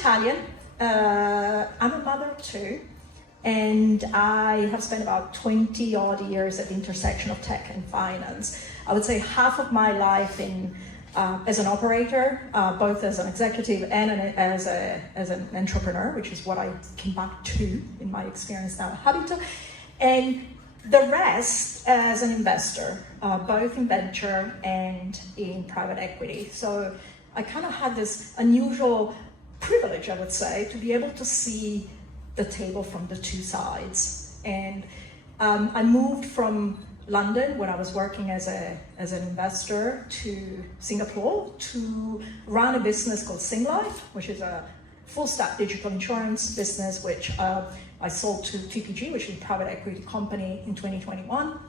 Italian, I'm a mother of two, and I have spent about 20 odd years at the intersection of tech and finance. I would say half of my life as an operator, both as an executive and as an entrepreneur, which is what I came back to in my experience now at Habitto, and the rest as an investor, both in venture and in private equity. So I kind of had this unusual privilege, I would say, to be able to see the table from the two sides. And I moved from London when I was working as an investor to Singapore to run a business called Singlife, which is a full stack digital insurance business, which I sold to TPG, which is a private equity company, in 2021.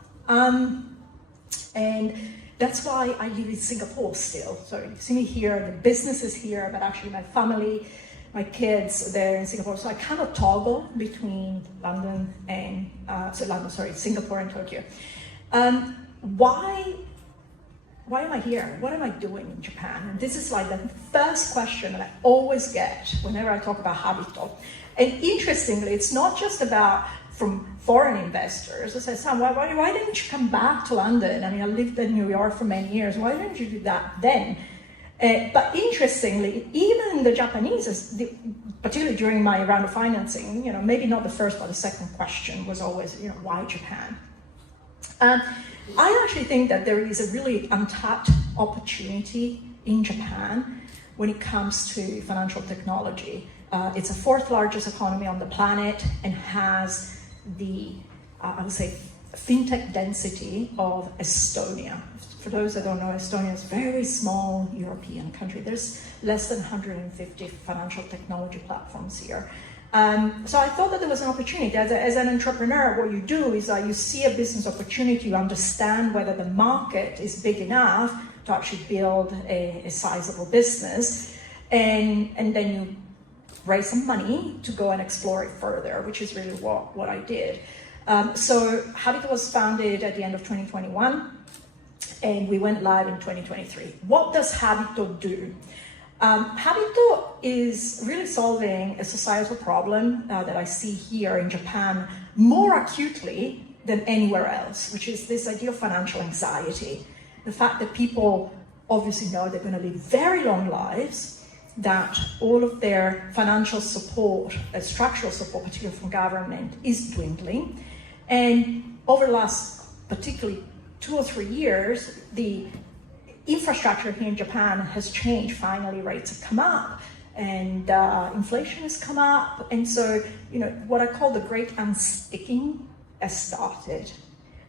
And that's why I live in Singapore still. So you see me here, the business is here, but actually my family, my kids, they're in Singapore. So I kind of toggle between Singapore and Tokyo. Why am I here? What am I doing in Japan? And this is like the first question that I always get whenever I talk about Habitto. And interestingly, it's not just about from foreign investors. They say, Sam, why didn't you come back to London? I mean, I lived in New York for many years. Why didn't you do that then? But interestingly, even the Japanese, particularly during my round of financing, maybe not the first, but the second question was always, why Japan? I actually think that there is a really untapped opportunity in Japan when it comes to financial technology. It's the fourth largest economy on the planet and has the, I would say, fintech density of Estonia. For those that don't know, Estonia is a very small European country. There's less than 150 financial technology platforms here. So I thought that there was an opportunity. As an entrepreneur, what you do is you see a business opportunity, you understand whether the market is big enough to actually build a sizable business, and then you raise some money to go and explore it further, which is really what I did. So Habitto was founded at the end of 2021, and we went live in 2023. What does Habitto do? Habitto is really solving a societal problem that I see here in Japan more acutely than anywhere else, which is this idea of financial anxiety. The fact that people obviously know they're going to live very long lives, that all of their financial support, structural support, particularly from government, is dwindling. And over the last particularly 2 or 3 years, the infrastructure here in Japan has changed. Finally, rates have come up and inflation has come up. And so, what I call the great unsticking has started.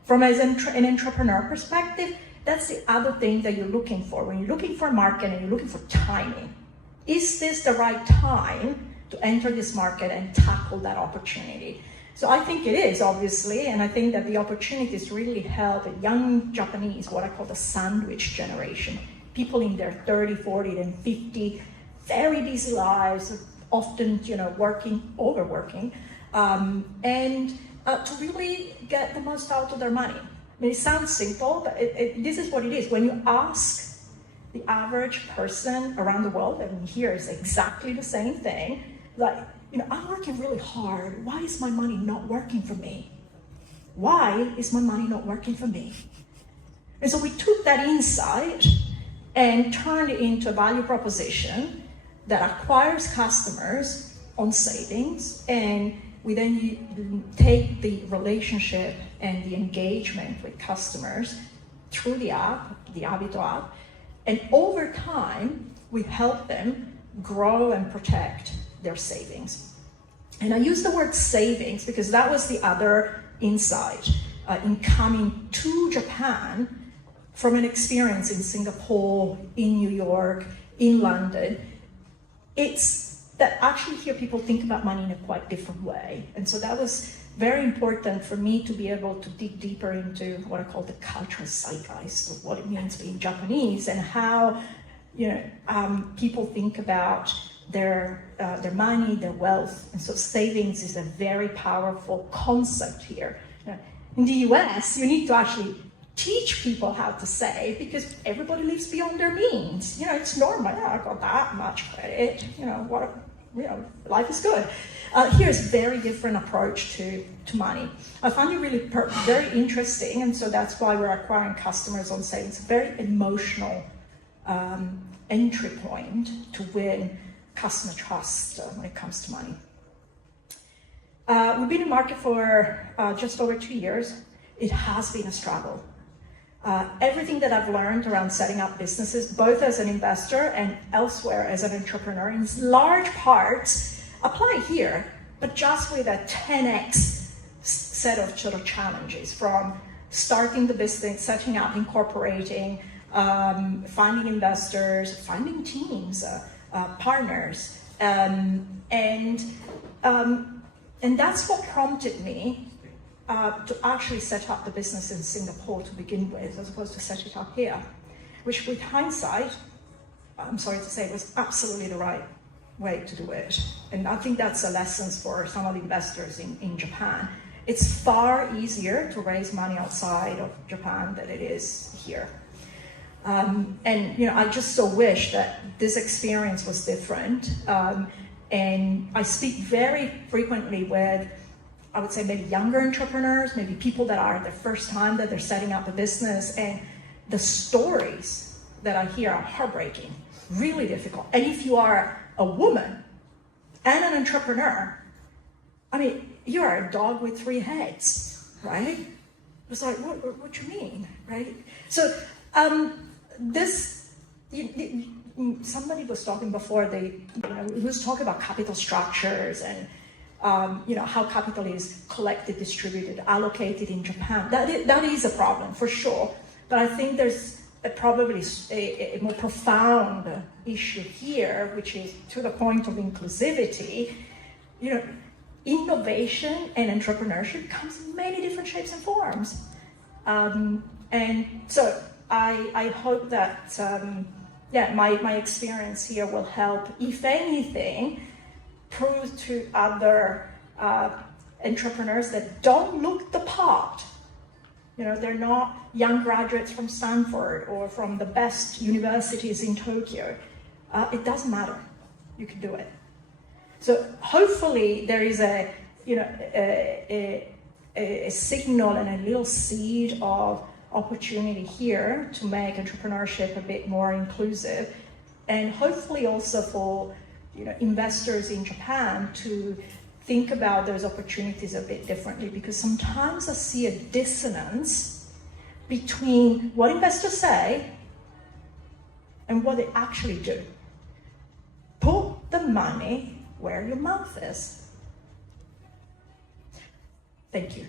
From an entrepreneur perspective, that's the other thing that you're looking for. When you're looking for a market and you're looking for timing, is this the right time to enter this market and tackle that opportunity? So I think it is, obviously, and I think that the opportunities really help young Japanese, what I call the sandwich generation, people in their 30, 40, and 50, very busy lives, often, overworking, and to really get the most out of their money. I mean, it sounds simple, but this is what it is. When you ask the average person around the world, and here is exactly the same thing, like, I'm working really hard. Why is my money not working for me? Why is my money not working for me? And so we took that insight and turned it into a value proposition that acquires customers on savings, and we then take the relationship and the engagement with customers through the app, the Habitto app, and over time, we help them grow and protect their savings. And I use the word savings because that was the other insight in coming to Japan from an experience in Singapore, in New York, in London. It's that actually here people think about money in a quite different way. And so that was very important for me to be able to dig deeper into what I call the cultural zeitgeist of what it means being Japanese and how people think about their money, their wealth. And so savings is a very powerful concept here. In the US, you need to actually teach people how to save because everybody lives beyond their means. It's normal. I got that much credit. life is good. Here's a very different approach to money. I find it really very interesting, and so that's why we're acquiring customers on savings. Very emotional entry point to win customer trust when it comes to money. We've been in market for just over 2 years. It has been a struggle. Everything that I've learned around setting up businesses, both as an investor and elsewhere as an entrepreneur, in large parts apply here, but just with a 10x set of sort of challenges, from starting the business, setting up, incorporating, finding investors, finding teams, partners, and that's what prompted me to actually set up the business in Singapore to begin with, as opposed to set it up here, which with hindsight, I'm sorry to say, was absolutely the right way to do it. And I think that's a lesson for some of the investors in Japan. It's far easier to raise money outside of Japan than it is here. And I just so wish that this experience was different. And I speak very frequently with, I would say, maybe younger entrepreneurs, maybe people that are the first time that they're setting up a business, and the stories that I hear are heartbreaking, really difficult. And if you are a woman and an entrepreneur, I mean, you are a dog with 3 heads, right? It's like, what you mean, right? So somebody was talking before, was talking about capital structures and how capital is collected, distributed, allocated in Japan. That is a problem for sure, but I think there's probably a more profound issue here, which is to the point of inclusivity. Innovation and entrepreneurship comes in many different shapes and forms, and so I hope that my experience here will help, if anything, prove to other entrepreneurs that don't look the part. They're not young graduates from Stanford or from the best universities in Tokyo. It doesn't matter. You can do it. So hopefully there is a signal and a little seed of opportunity here to make entrepreneurship a bit more inclusive, and hopefully also for investors in Japan to think about those opportunities a bit differently, because sometimes I see a dissonance between what investors say and what they actually do. Put the money where your mouth is. Thank you.